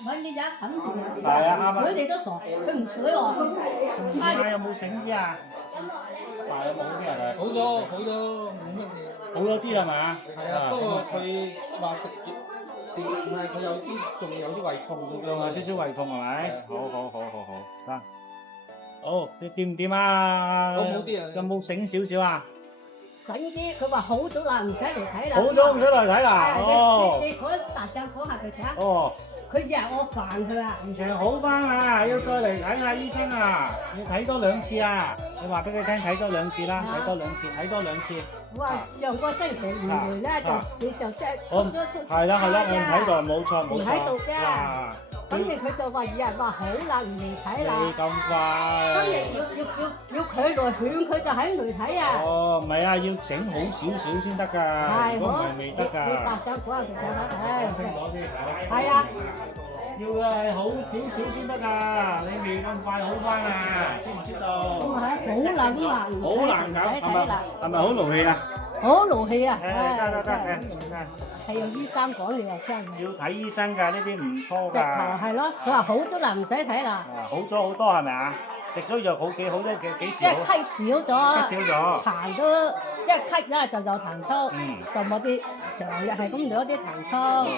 揾啲人冚住佢，係啊啱啊佢哋都傻，佢唔睬我。有冇醒啲啊？大有冇啲啊？好咗冇乜嘢。好咗啲啦嘛？係啊，不過佢話食唔係佢有啲仲有啲胃痛咁仲有少少胃痛係咪？好，得。好，你掂唔掂啊？好冇啲啊有冇醒少少啊？醒啲，佢話好咗啦，唔使嚟睇啦。好咗唔使嚟睇啦。哦。你嗰大聲講下佢聽。哦。佢日我煩佢啊。完全好翻啦，要再嚟睇下醫生啊！要睇多2次啊！你話俾佢聽睇多2次啦，睇多2次。我話上個星期唔嚟咧，你就即係出咗。係啦，我唔喺度，冇錯。唔喺度嘅。跟住佢就話日話好啦，唔嚟睇啦。你咁快？跟住要佢來勸佢就喺嚟睇啊。哦，唔係啊，要醒好少少先得㗎，如果唔係未得㗎。你大聲講下佢睇。聽講啲係啊。要係好少少先得㗎，你未咁快好翻啊？知唔知道？好難啊！好難搞，係咪好勞氣啊？好勞氣啊！得。係用醫生講你又聽。要睇醫生㗎，呢啲唔拖㗎。係咯，佢話好咗啦，唔使睇啦。好咗好多係咪啊？食咗藥好幾好咧？幾時好？即係咳少咗。咳少咗。痰都即係咳啦，就有痰出，就冇啲成日係咁有啲痰出。